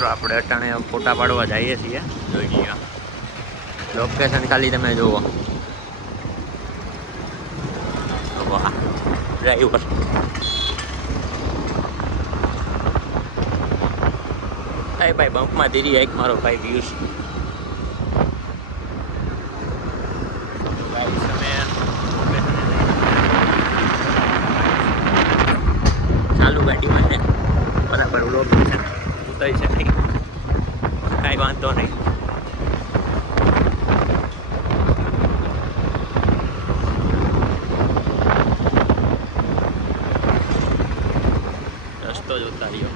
મિત્રો આપણે અટાણે ફોટા પાડવા જઈએ છીએ, જોઈ લ્યો લોકેશન ખાલી તમે જુઓ. વાહ ડ્રાઈવર ભાઈ બમ્પમાં ધીરી એક મારો ભાઈ વ્યુઝ ચાલુ ગાડીમાં છે બરાબર લોકેશન ઉતરી છે નહીં, કાંઈ વાંધો નહીં. રસ્તો જ ઉતાર્યો.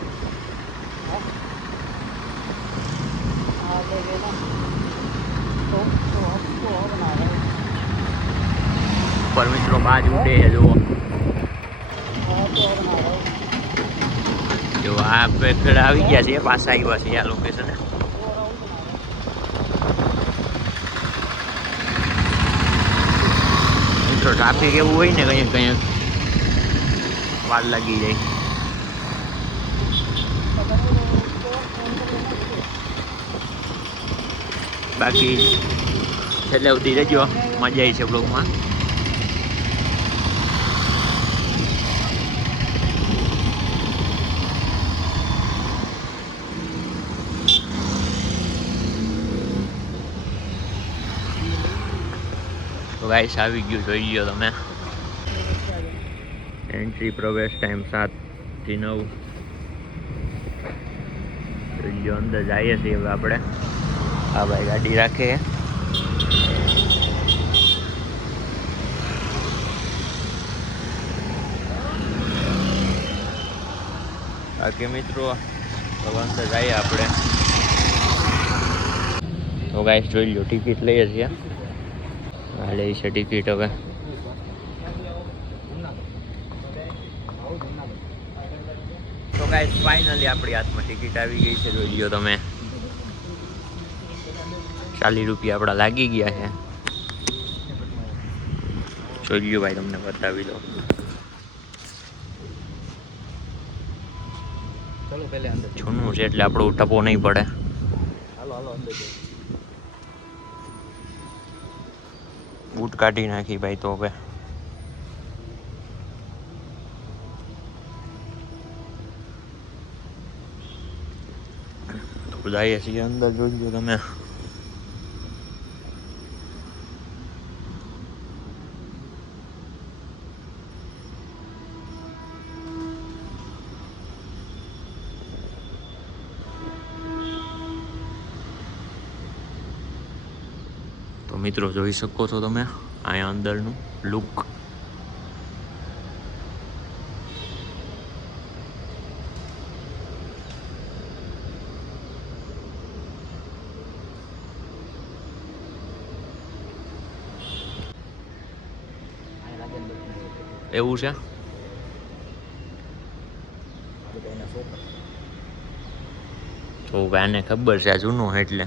પર મિત્રો બાજ ઉડે છે જુઓ. જો આ પેકડ આવી ગયા છે, પાછા આવ્યા છે આ લોકેશન. મિત્રો ટ્રાફિક એવું હોય ને કંઈક કંઈક વાર લાગી જાય. બાકી છેલ્લે સુધી રહેજો, મજા આવી છે બ્લોગમાં. તો ગાઈસ આવી ગયું, જોઈ લ્યો તમે. એન્ટ્રી પ્રવેશ ટાઈમ 7 થી 9. જોઈ લ્યો અંદર જઈએ છીએ હવે આપણે. હા ભાઈ ગાડી રાખે. બાકી મિત્રો હવે અંદર જઈએ આપણે. તો ગાઈસ જોઈ લો ટિકિટ લઈએ છીએ. આ લઈ છે ટિકિટ હવે. તો ગાઈસ ફાઇનલી આપણી હાથમાં ટિકિટ આવી ગઈ છે, જોઈ લ્યો તમે. 40 રૂપિયા આપણા લાગી ગયા છે. જોઈ લ્યો ભાઈ, તમને બતાવી દો. જૂનું છે એટલે આપણો ટપો નહીં પડે. બૂટ કાઢી નાખી ભાઈ. તો હવે તો જઈએ છીએ અંદર, જોજો તમે. તો મિત્રો જોઈ શકો છો તમે અહીંયા અંદરનું લુક. એવું છે. તો આને ખબર છે આ જૂનું એટલે.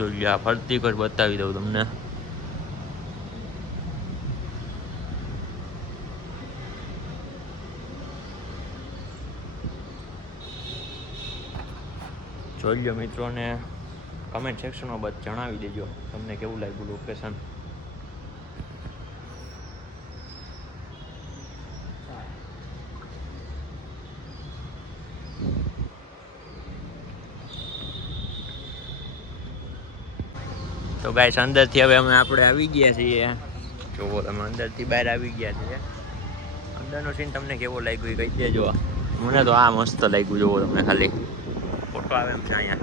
જોઈએ આ ફરતી કર બતાવી દઉં તમને. જોઈ લો મિત્રોને કમેન્ટ સેક્શનમાં બસ જણાવી દેજો તમને કેવું લાગ્યું લોકેશન. તો ગાઈસ અંદરથી હવે આપણે આવી ગયા છીએ. જુઓ તમે અંદરથી બહાર આવી ગયા છીએ. અંદરનો સીન તમને કેવો લાગ્યો એ કહી દેજો. મને તો આ મસ્ત લાગ્યું. જુઓ તમે ખાલી ફોટો આવે એમ છે અહીંયા.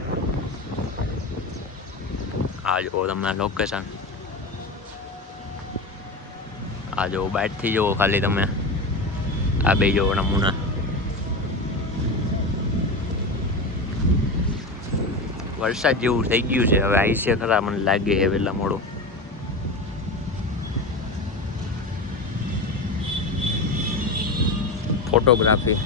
આ જુઓ તમે લોકેશન. આ જુઓ બહારથી જુઓ ખાલી તમે. આ બે જુઓ નમૂના. વરસાદ જેવું થઈ ગયું છે હવે. આઈ છે ખરા મને લાગે છે વહેલા મોડું. ફોટોગ્રાફી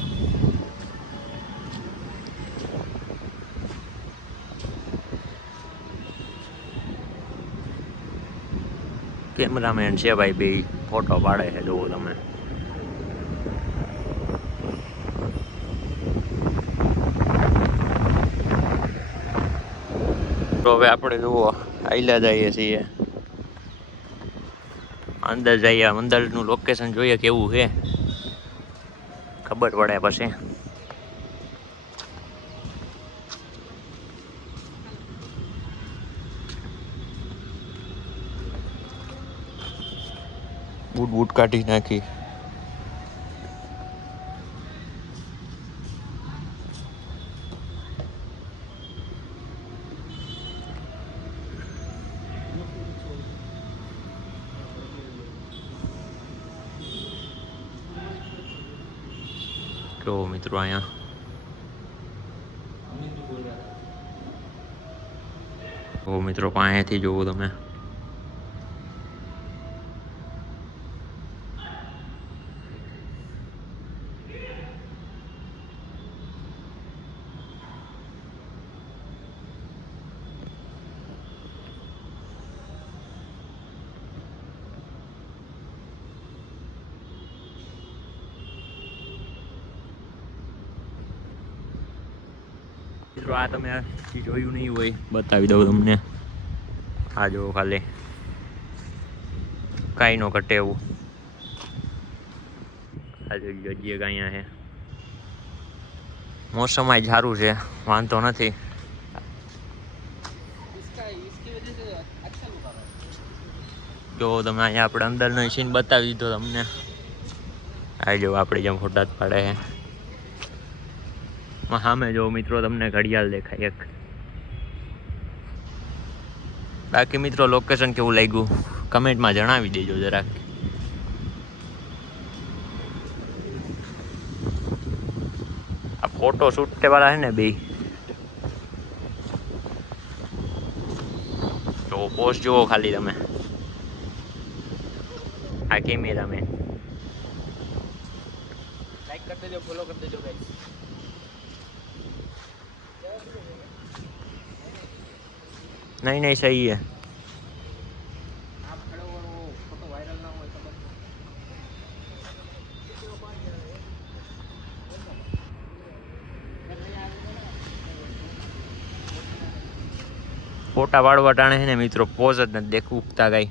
કેમેરામેન છે ભાઈ, બે ફોટો પાડે છે, જોવો તમે. તો હવે આપણે જુઓ આઈલા જઈએ છીએ, અંદર જઈએ, અંદરનું લોકેશન જોઈએ કેવું છે, ખબર પડે પછી. બૂટ બૂટ કાઢી નાખી. જો મિત્રો અહીંયા મિત્રો પાસેથી જોવો તમે. મિત્રો આ તમે જોયું નહીં હોય, બતાવી દઉં તમને. આ જો ખાલી કાંઈ નો ઘટે એવું આ જગ્યાએ અહીંયા છે. મોસમ આજ સારું છે, વાંધો નથી. જો તમે અહીંયા આપણે અંદરનો સીન બતાવી દીધો તમને. આ જો આપણે જેમ ફોટા જ પાડે છે. સામે જો મિત્રો તમને ઘડિયાળ દેખાય એક. બાકી મિત્રો લોકેશન કેવું લાગ્યું કમેન્ટમાં જણાવી દેજો જરાક. આ ફોટો શૂટ વાળા છે ને બે, તો પોસ્ટ જુઓ ખાલી તમે. આ કેમેરામેન લાઈક કરી દેજો, ફોલો કરી દેજો ગાઈસ. नहीं नहीं सही है. आप खड़े हो वो फोटो वायरल ना हो तो फोटा वाड़वा टाणे है ने मित्रों पोज જ નથી દેખું ઉગતા ગાય.